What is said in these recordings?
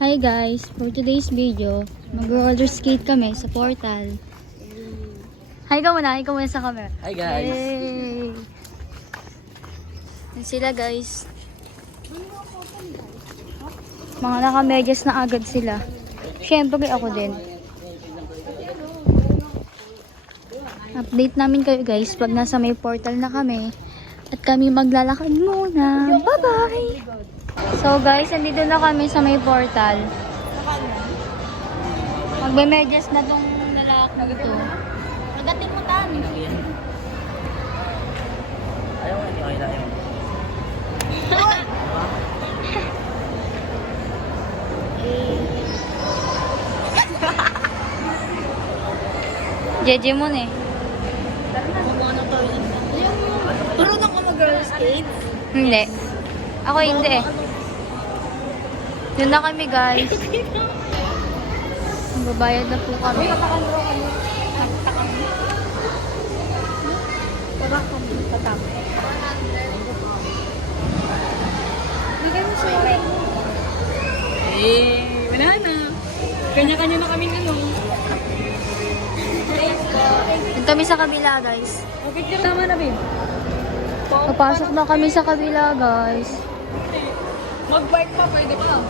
Hi guys, for today's video, mag-roller skate kami sa portal. Hi ka muna sa camera. Hi guys! Yay! Yan sila guys. Mga nakamedyas na agad sila. Siyempre ako din. Update namin kayo guys pag nasa may portal na kami. At kami maglalakad muna. Bye-bye! So guys, andito na kami sa may portal. Magbe-medyas na tong lalaki dito. Agatin mo tayo. Ayaw nga, hindi kayo ayaw. Jeje mo na eh. Marunong ka mag-roller skate? Hindi. Ako hindi eh. Yun na kami guys. Magbabayad na po kami. Wala na. Kanya-kanya na kaming ano. Yun kami sa kabila guys. Okay, tama na, babe. Papasok na kami sa kabila guys. Mag-bike pa, pwede pa.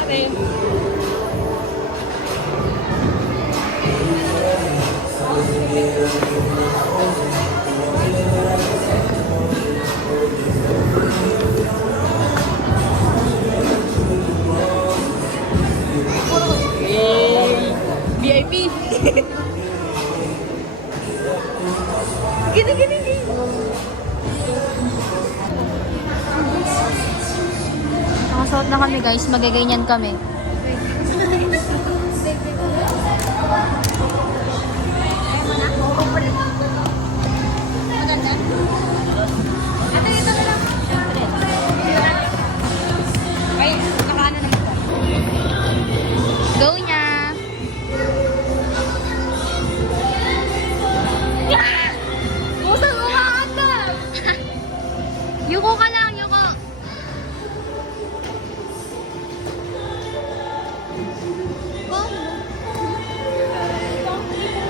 Ate. VIP. Gini. Nakasuot na kami guys. Magaganyan kami. Ay, nakaano na ito. Go niya! Pusang umakanda! Yuko ka lang, yuko!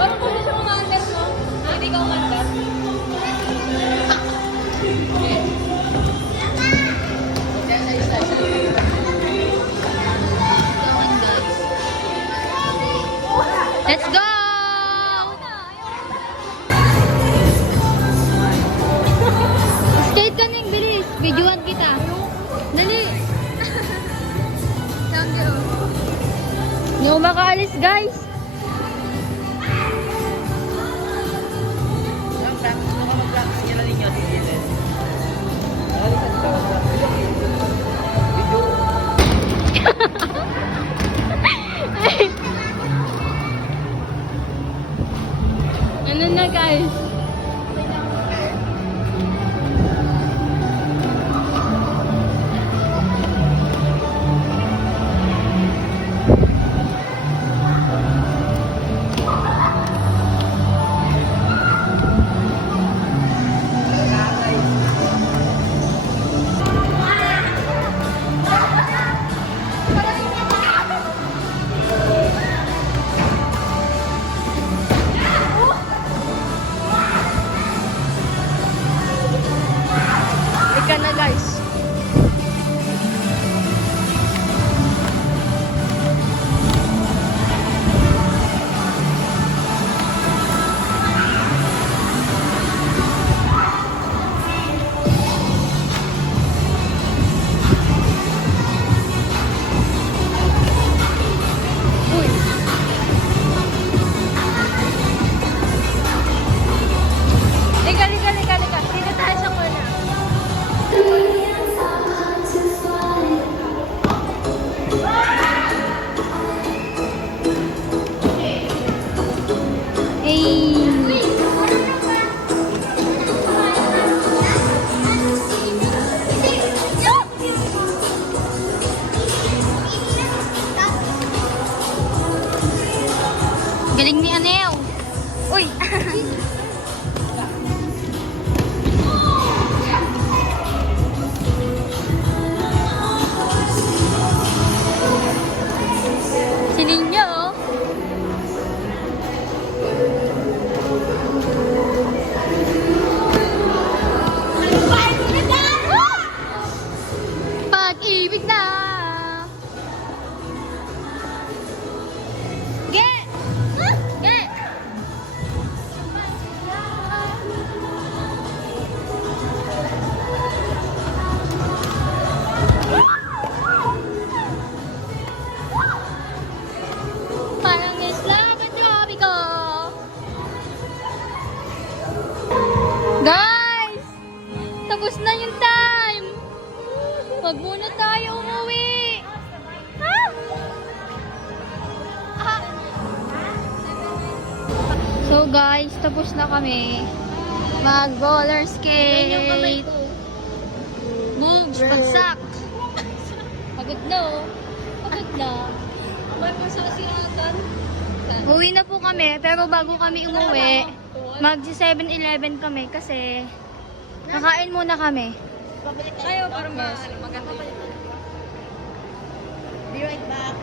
Parang kung siya umaandas, no? Hindi ka umaandas. Let's go! Skate ka ning bilis. Videoan kita. Dali. Hindi ako makaalis guys. Practice mo ka mag-practice nyo na ninyo. Sige. Ano na guys? Guys! Tapos na yung time! Wag muna tayo umuwi! Ha? Ah! So guys, tapos na kami mag-roller skate. Moves, bagsak! Pagod na oh. Pagod na. May masasiratan. Uwi na po kami, pero bago kami umuwi, mag-7-Eleven kami kasi kakain muna kami. Kayo para maganda. Be right back.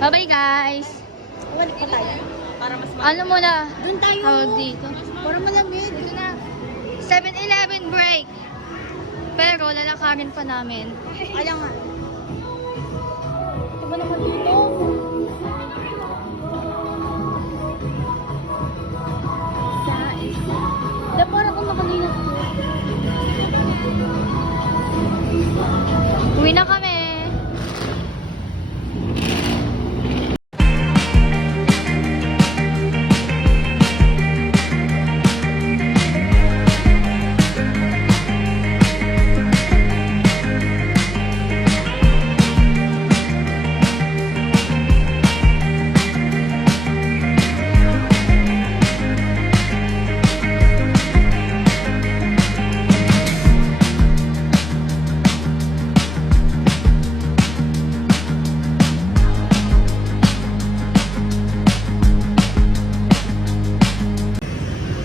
Bye-bye guys! Balik pa tayo. Para mas Ano muna? Doon tayo. Tawag dito. Para malamig. Dito na. 7-Eleven break! Pero lalakarin pa namin. Kaya nga. Ito ba naman dito? Da para kung makanina. Uwi na kami.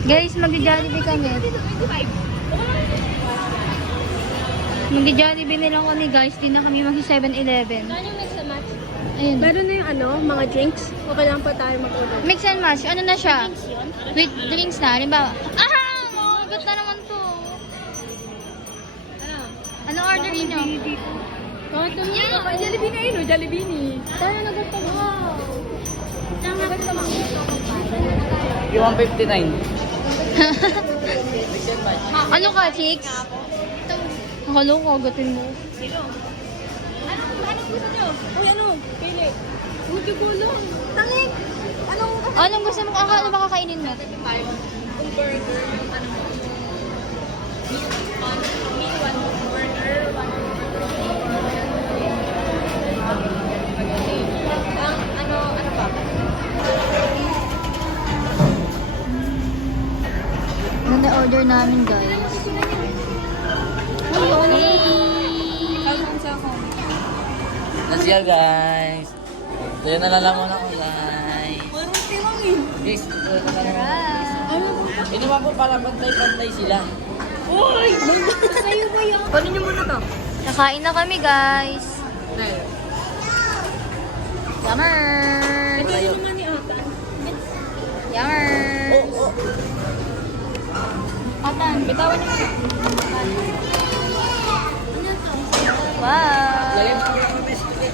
Guys, mag-Jollibee kami. Mag-Jollibee nilang kami guys. Di na kami mag-7-Eleven. Ano yung mix and match? Ayun. Meron na yung mga drinks. O kailangan pa tayo mag-order? Mix and match. Ano na siya? With drinks na. Halimbawa. Oh, got na naman to. Ano orderin nyo? Kahit naman yeah. Jollibee na yun, o Jollibee ni. Tayo nag-order pa mo. Yung 159. Mix and match. Ano ka, chicks? Akala ko, agatin mo. Anong gusto nyo? Uy, ano? Pili. Huwag yung gulong. Tangik! Anong gusto mo? Ano ba kakainin mo? Yung burger, yung ano mo. Meal one burger, one ano pa? Ano na-order namin, guys? Hey! Let's go guys. Ito yung nalalaman ng ulay. Guys, ito yung nalalaman. Ito naman po para pantay-pantay sila. Uy! Sa'yo ba yun? Kunin nyo muna to. Nakain na kami, guys. Yummer! Ito yung naman ni Ata. Yummer! Atan, bitawan nyo muna. Wow! Lagay mo yung biscuit.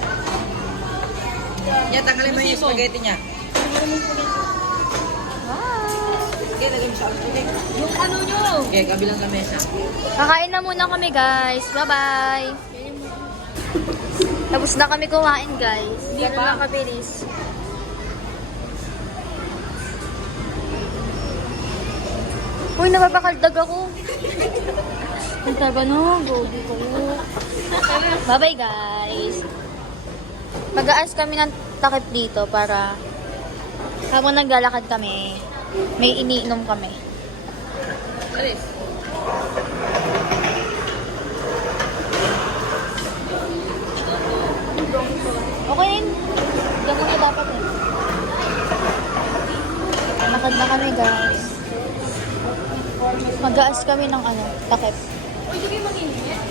Yan, tanggalin mo yung spaghetti niya. Wow! Okay, lagay mo sa spaghetti. Yung ano nyo? Okay, kabilang lamesa. Kakain na muna kami, guys. Bye-bye! Tapos na kami kumain, guys. Ganun lang kabilis. Uy, napapakaldag ako. Ang taga no, gogi ko. Bye-bye, guys. Mag-aas kami ng takip dito para habang naglalakad kami, may iniinom kami. Alis. Okay rin. Diyan muna dapat eh. Lakad na kami, guys. Mag-aas kami ng takip. Uy, di kayo mag-init?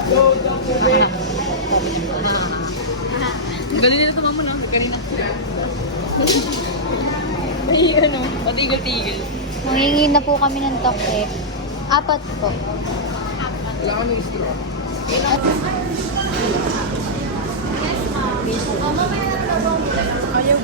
Galing nila tumamo na. Kanina. Ay, ano? Patigil-tigil. Mangingi na po kami ng takip. 4 po. Wala kami straw. Ayaw.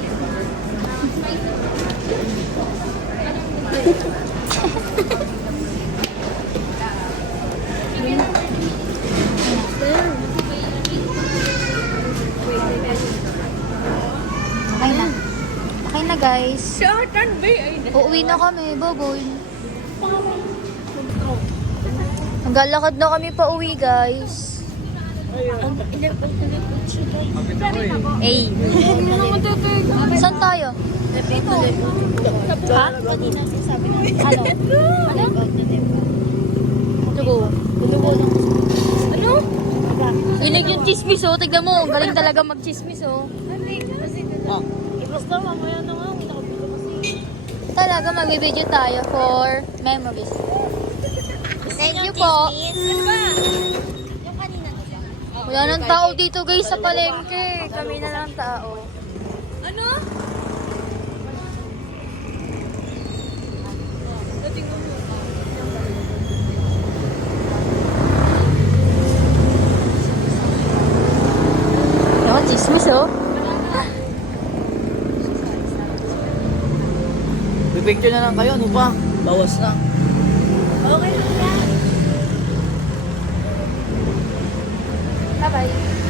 Okay na. Okay na, guys. Si Artan, bay. Ay, Uuwi na kami. Bye-bye. Naglalakad na kami pa uwi, guys. Ay. Saan tayo? Ha? Ano? Ano? Inig yung chismis, oh. Tignan mo, galing talaga mag-chismis, oh. Basta mamaya na nga. Talaga mag-video tayo for memories. Thank you po. Wala nang tao dito, guys, sa palengke. Kami na lang tao. Ano? Ako, chismis, oh. Pipicture na lang kayo, ano pa? Bawas na. Okay lang yan. Bye-bye.